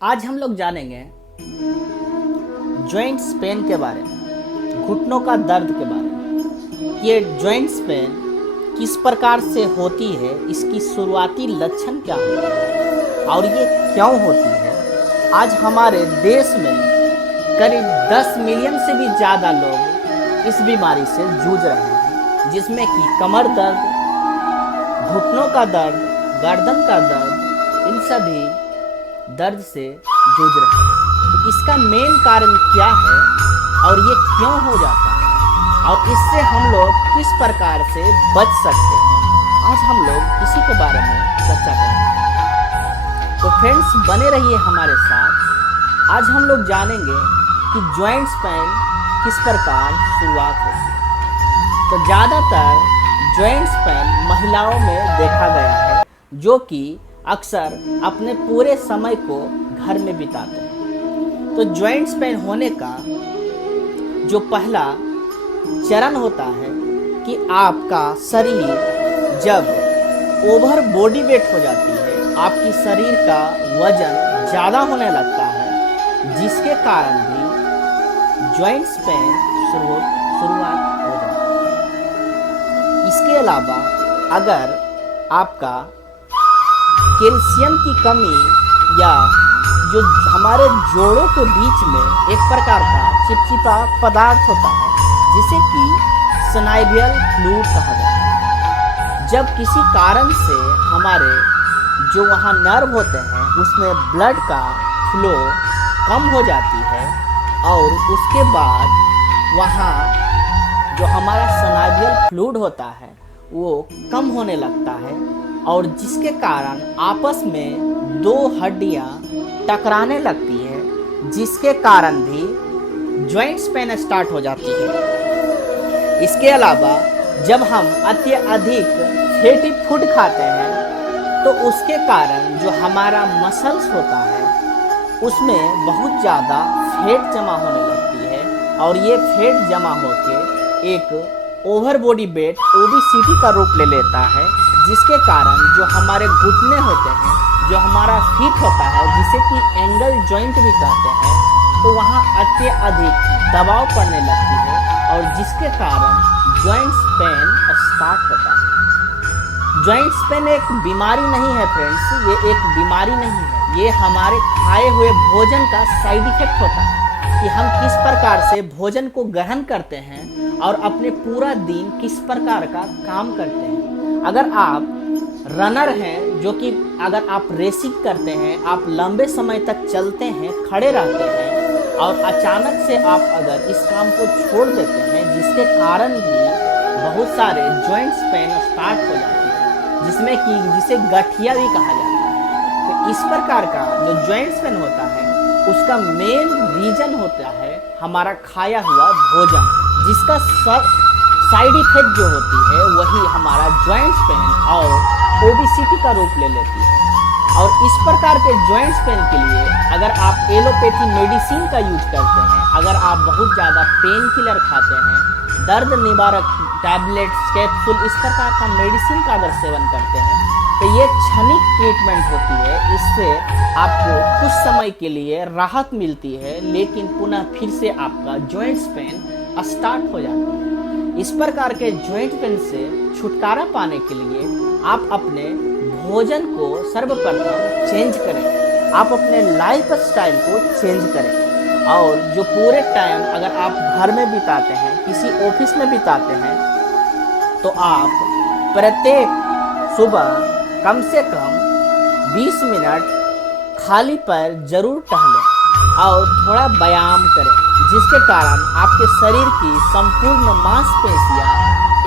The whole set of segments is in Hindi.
आज हम लोग जानेंगे जॉइंट्स पेन के बारे में, घुटनों का दर्द के बारे में। ये जॉइंट्स पेन किस प्रकार से होती है, इसकी शुरुआती लक्षण क्या होते हैं और ये क्यों होती है। आज हमारे देश में करीब 10 मिलियन से भी ज़्यादा लोग इस बीमारी से जूझ रहे हैं, जिसमें कि कमर दर्द, घुटनों का दर्द, गर्दन का दर्द, इन सभी दर्द से जूझ रहे हैं। तो इसका मेन कारण क्या है और ये क्यों हो जाता है और इससे हम लोग किस प्रकार से बच सकते हैं, आज हम लोग इसी के बारे में चर्चा करेंगे। तो फ्रेंड्स, बने रहिए हमारे साथ। आज हम लोग जानेंगे कि जॉइंट्स पेन किस प्रकार शुरुआत होती है। तो ज़्यादातर जॉइंट्स पेन महिलाओं में देखा गया है, जो कि अक्सर अपने पूरे समय को घर में बिताते हैं। तो जॉइंट्स पेन होने का जो पहला चरण होता है कि आपका शरीर जब ओवर बॉडी वेट हो जाती है, आपकी शरीर का वजन ज़्यादा होने लगता है, जिसके कारण भी जॉइंट्स पेन शुरुआत हो जाती है। इसके अलावा अगर आपका कैल्शियम की कमी या जो हमारे जोड़ों के बीच में एक प्रकार का चिपचिपा पदार्थ होता है, जिसे कि सिनोवियल फ्लूइड कहा जाता है। जब किसी कारण से हमारे जो वहाँ नर्व होते हैं उसमें ब्लड का फ्लो कम हो जाती है और उसके बाद वहाँ जो हमारा सिनोवियल फ्लूइड होता है वो कम होने लगता है, और जिसके कारण आपस में दो हड्डियां टकराने लगती है, जिसके कारण भी जॉइंट्स पेन स्टार्ट हो जाती है। इसके अलावा जब हम अत्यधिक फैटी फूड खाते हैं तो उसके कारण जो हमारा मसल्स होता है उसमें बहुत ज़्यादा फैट जमा होने लगती है, और ये फैट जमा होकर एक ओवर बॉडी वेट ओबेसिटी का रूप ले लेता है, जिसके कारण जो हमारे घुटने होते हैं, जो हमारा फीट होता है, जिसे कि एंगल जॉइंट भी कहते हैं, तो वहाँ अत्यधिक दबाव पड़ने लगती है, और जिसके कारण जॉइंट्स पेन स्टार्ट होता है। जॉइंट्स पेन एक बीमारी नहीं है फ्रेंड्स, ये एक बीमारी नहीं है, ये हमारे खाए हुए भोजन का साइड इफेक्ट होता है कि हम किस प्रकार से भोजन को ग्रहण करते हैं और अपने पूरा दिन किस प्रकार का काम करते हैं। अगर आप रनर हैं, जो कि अगर आप रेसिंग करते हैं, आप लंबे समय तक चलते हैं, खड़े रहते हैं, और अचानक से आप अगर इस काम को छोड़ देते हैं, जिसके कारण भी बहुत सारे जॉइंट्स पेन स्टार्ट हो जाती है, जिसे गठिया भी कहा जाता है। तो इस प्रकार का जो जॉइंट्स पेन होता है उसका मेन रीजन होता है हमारा खाया हुआ भोजन, जिसका साइड इफेक्ट जो होती है वही हमारा जॉइंट्स पेन और ओबेसिटी का रूप ले लेती है। और इस प्रकार के जॉइंट्स पेन के लिए अगर आप एलोपैथी मेडिसिन का यूज करते हैं, अगर आप बहुत ज़्यादा पेन किलर खाते हैं, दर्द निवारक टैबलेट्स, कैप्सूल, इस प्रकार का मेडिसिन का अगर सेवन करते हैं, तो ये क्षणिक ट्रीटमेंट होती है। इससे आपको कुछ समय के लिए राहत मिलती है, लेकिन पुनः फिर से आपका जॉइंट्स पेन स्टार्ट हो जाती है। इस प्रकार के जॉइंट पेन से छुटकारा पाने के लिए आप अपने भोजन को सर्वप्रथम चेंज करें, आप अपने लाइफ स्टाइल को चेंज करें, और जो पूरे टाइम अगर आप घर में बिताते हैं, किसी ऑफिस में बिताते हैं, तो आप प्रत्येक सुबह कम से कम 20 मिनट खाली पैर जरूर टहलें और थोड़ा व्यायाम करें, जिसके कारण आपके शरीर की संपूर्ण मांसपेशियां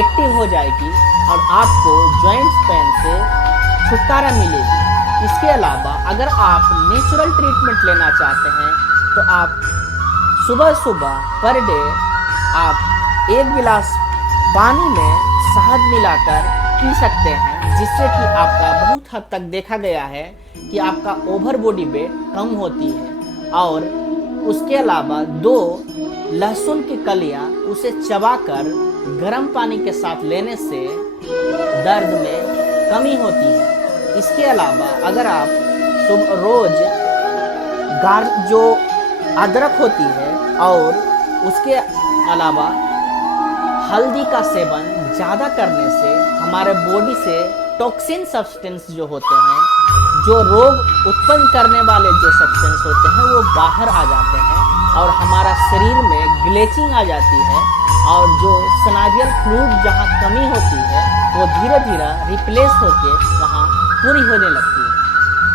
एक्टिव हो जाएगी और आपको जॉइंट्स पेन से छुटकारा मिलेगी। इसके अलावा अगर आप नेचुरल ट्रीटमेंट लेना चाहते हैं तो आप सुबह सुबह पर डे आप 1 गिलास पानी में शहद मिलाकर पी सकते हैं, जिससे कि आपका बहुत हद तक देखा गया है कि आपका ओवर बॉडी वेट कम होती है। और उसके अलावा 2 लहसुन की कलियां उसे चबाकर गर्म पानी के साथ लेने से दर्द में कमी होती है। इसके अलावा अगर आप रोज जो अदरक होती है और उसके अलावा हल्दी का सेवन ज़्यादा करने से हमारे बॉडी से टॉक्सिन सब्सटेंस जो होते हैं, जो रोग उत्पन्न करने वाले जो सब्सटेंस होते हैं, वो बाहर आ जाते हैं और हमारा शरीर में ग्लेचिंग आ जाती है और जो सिनावियल फ्लूइड जहाँ कमी होती है वो धीरे धीरे रिप्लेस होके वहाँ पूरी होने लगती है।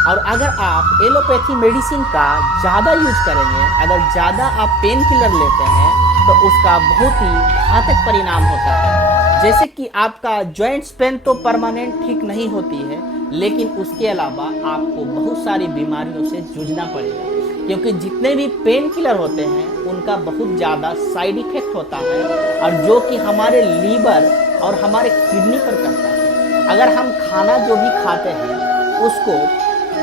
और अगर आप एलोपैथी मेडिसिन का ज़्यादा यूज करेंगे, अगर ज़्यादा आप पेन किलर लेते हैं तो उसका बहुत ही घातक परिणाम होता है। जैसे कि आपका जॉइंट्स पेन तो परमानेंट ठीक नहीं होती है, लेकिन उसके अलावा आपको बहुत सारी बीमारियों से जूझना पड़ेगा, क्योंकि जितने भी पेन किलर होते हैं उनका बहुत ज़्यादा साइड इफेक्ट होता है और जो कि हमारे लीवर और हमारे किडनी पर करता है। अगर हम खाना जो भी खाते हैं उसको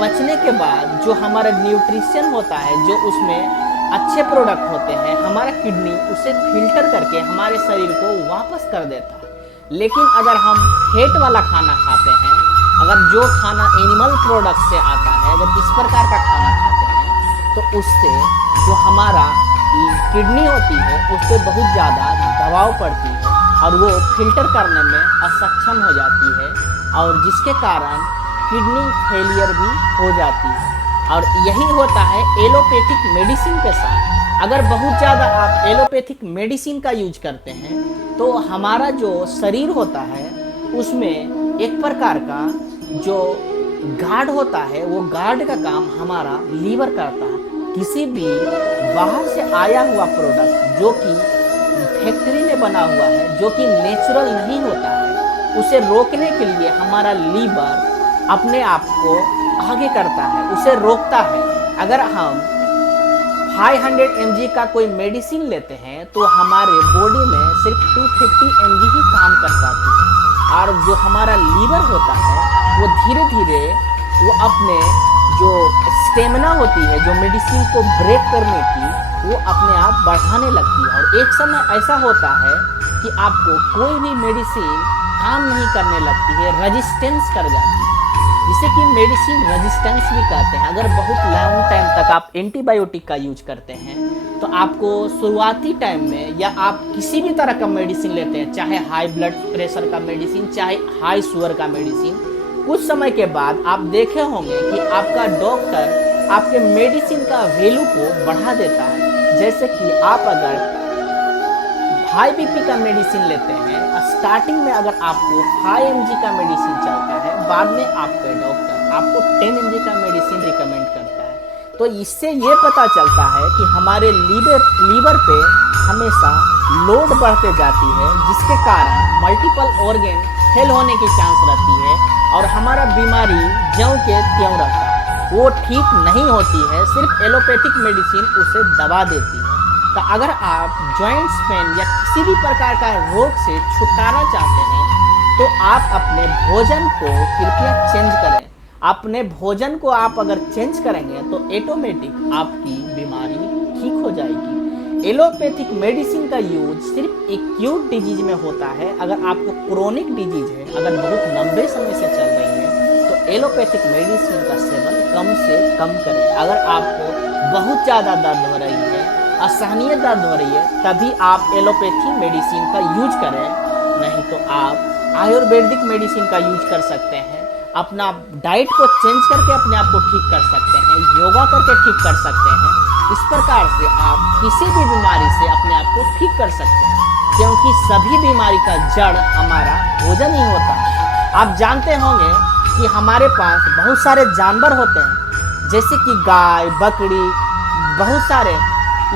पचने के बाद जो हमारा न्यूट्रिशन होता है, जो उसमें अच्छे प्रोडक्ट होते हैं, हमारा किडनी उसे फिल्टर करके हमारे शरीर को वापस कर देता है। लेकिन अगर हम फैट वाला खाना खाते हैं, अगर जो खाना एनिमल प्रोडक्ट से आता है, अगर इस प्रकार का खाना खाते हैं तो उससे जो हमारा किडनी होती है उस पर बहुत ज़्यादा दबाव पड़ती है और वो फिल्टर करने में असक्षम हो जाती है और जिसके कारण किडनी फेलियर भी हो जाती है। और यही होता है एलोपैथिक मेडिसिन के साथ। अगर बहुत ज़्यादा आप एलोपैथिक मेडिसिन का यूज करते हैं तो हमारा जो शरीर होता है उसमें एक प्रकार का जो गार्ड होता है, वो गार्ड का काम हमारा लीवर करता है। किसी भी बाहर से आया हुआ प्रोडक्ट जो कि फैक्ट्री में बना हुआ है, जो कि नेचुरल नहीं होता है, उसे रोकने के लिए हमारा लीवर अपने आप को आगे करता है, उसे रोकता है। अगर हम 500 mg का कोई मेडिसिन लेते हैं तो हमारे बॉडी में सिर्फ 250 mg ही काम कर पाती है और जो हमारा लीवर होता है वो धीरे धीरे वो अपने जो स्टेमिना होती है, जो मेडिसिन को ब्रेक करने की, वो अपने आप बढ़ाने लगती है। और एक समय ऐसा होता है कि आपको कोई भी मेडिसिन काम नहीं करने लगती है, रेजिस्टेंस कर जाती है, जिसे कि मेडिसिन रेजिस्टेंस भी कहते हैं। अगर बहुत लॉन्ग टाइम तक आप एंटीबायोटिक का यूज करते हैं तो आपको शुरुआती टाइम में या आप किसी भी तरह का मेडिसिन लेते हैं, चाहे हाई ब्लड प्रेशर का मेडिसिन, चाहे हाई शुगर का मेडिसिन, कुछ समय के बाद आप देखे होंगे कि आपका डॉक्टर आपके मेडिसिन का वैल्यू को बढ़ा देता है। जैसे कि आप अगर हाई बीपी का मेडिसिन लेते हैं, स्टार्टिंग में अगर आपको 5 mg का मेडिसिन चलता है, बाद में आपके डॉक्टर आपको 10 mg का मेडिसिन रिकमेंड करता है। तो इससे ये पता चलता है कि हमारे लीवर पे हमेशा लोड बढ़ते जाती है, जिसके कारण मल्टीपल ऑर्गन फेल होने की चांस रहती है और हमारा बीमारी ज्यों के त्यों रहता है, वो ठीक नहीं होती है। सिर्फ एलोपैथिक मेडिसिन उसे दबा देती है। तो अगर आप जॉइंट्स पेन या किसी भी प्रकार का रोग से छुटकारा चाहते हैं तो आप अपने भोजन को कृपया चेंज करें। अपने भोजन को आप अगर चेंज करेंगे तो ऑटोमेटिक आपकी बीमारी ठीक हो जाएगी। एलोपैथिक मेडिसिन का यूज सिर्फ एक्यूट डिजीज में होता है। अगर आपको क्रोनिक डिजीज है, अगर बहुत लंबे समय से चल रही है, तो एलोपैथिक मेडिसिन का सेवन कम से कम करें। अगर आपको बहुत ज़्यादा दर्द हो रही है, असहनीय दर्द हो रही है, तभी आप एलोपैथी मेडिसिन का यूज करें, नहीं तो आप आयुर्वेदिक मेडिसिन का यूज कर सकते हैं। अपना डाइट को चेंज करके अपने आप को ठीक कर सकते हैं, योगा करके ठीक कर सकते हैं। इस प्रकार से आप किसी भी बीमारी से अपने आप को ठीक कर सकते हैं, क्योंकि सभी बीमारी का जड़ हमारा भोजन ही होता है। आप जानते होंगे कि हमारे पास बहुत सारे जानवर होते हैं, जैसे कि गाय, बकरी, बहुत सारे,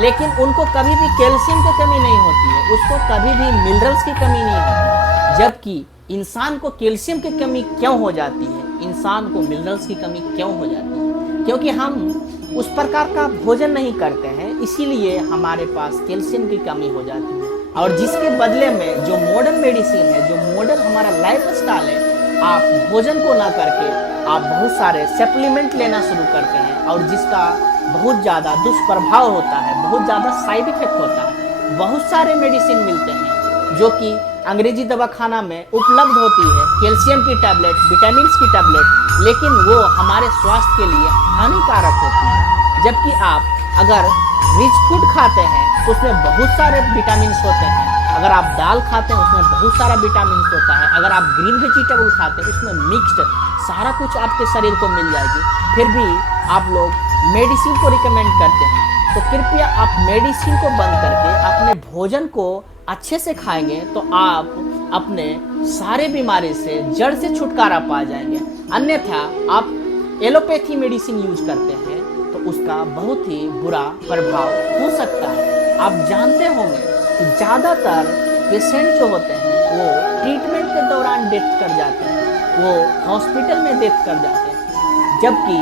लेकिन उनको कभी भी कैल्शियम की कमी नहीं होती है, उसको कभी भी मिनरल्स की कमी नहीं होती। जबकि इंसान को कैल्शियम की कमी क्यों हो जाती है, इंसान को मिनरल्स की कमी क्यों हो जाती है? क्योंकि हम उस प्रकार का भोजन नहीं करते हैं, इसीलिए हमारे पास कैल्शियम की कमी हो जाती है। और जिसके बदले में जो मॉडर्न मेडिसिन है, जो मॉडर्न हमारा लाइफ स्टाइल है, आप भोजन को ना करके आप बहुत सारे सप्लीमेंट लेना शुरू करते हैं और जिसका बहुत ज़्यादा दुष्प्रभाव होता है, बहुत ज़्यादा साइड इफेक्ट होता है। बहुत सारे मेडिसिन मिलते हैं जो कि अंग्रेजी दवाखाना में उपलब्ध होती है, कैल्शियम की टैबलेट, विटामिन की टैबलेट, लेकिन वो हमारे स्वास्थ्य के लिए हानिकारक होती है। जबकि आप अगर रिच फूड खाते हैं तो उसमें बहुत सारे विटामिन होते हैं। अगर आप दाल खाते हैं उसमें बहुत सारा विटामिन होता है। अगर आप ग्रीन वेजिटेबल खाते हैं उसमें मिक्स्ड सारा कुछ आपके शरीर को मिल जाएगी। फिर भी आप लोग मेडिसिन को रिकमेंड करते हैं। तो कृपया आप मेडिसिन को बंद करके अपने भोजन को अच्छे से खाएंगे तो आप अपने सारे बीमारी से जड़ से छुटकारा पा जाएंगे। अन्यथा आप एलोपैथी मेडिसिन यूज करते हैं तो उसका बहुत ही बुरा प्रभाव हो सकता है। आप जानते होंगे कि ज़्यादातर पेशेंट जो होते हैं वो ट्रीटमेंट के दौरान डेथ कर जाते हैं, वो हॉस्पिटल में डेथ कर जाते हैं। जबकि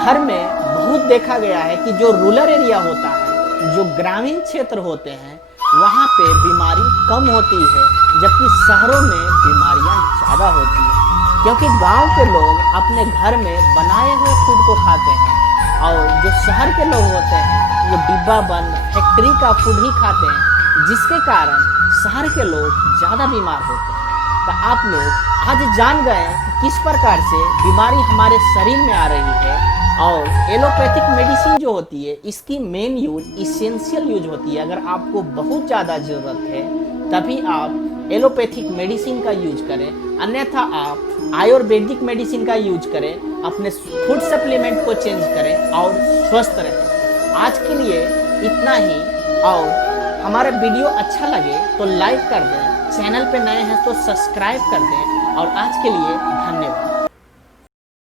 घर में बहुत देखा गया है कि जो रूरल एरिया होता है, जो ग्रामीण क्षेत्र होते हैं, वहाँ पे बीमारी कम होती है, जबकि शहरों में बीमारियाँ ज़्यादा होती हैं। क्योंकि गांव के लोग अपने घर में बनाए हुए फूड को खाते हैं और जो शहर के लोग होते हैं वो डिब्बा बंद फैक्ट्री का फूड ही खाते हैं, जिसके कारण शहर के लोग ज़्यादा बीमार होते हैं। तो आप लोग आज जान गए कि किस प्रकार से बीमारी हमारे शरीर में आ रही है। और एलोपैथिक मेडिसिन जो होती है इसकी मेन यूज इसेंशियल यूज होती है। अगर आपको बहुत ज़्यादा ज़रूरत है तभी आप एलोपैथिक मेडिसिन का यूज करें, अन्यथा आप आयुर्वेदिक मेडिसिन का यूज करें। अपने फूड सप्लीमेंट को चेंज करें और स्वस्थ रहें। आज के लिए इतना ही। और हमारा वीडियो अच्छा लगे तो लाइक कर दें, चैनल पे नए हैं तो सब्सक्राइब कर दें। और आज के लिए धन्यवाद।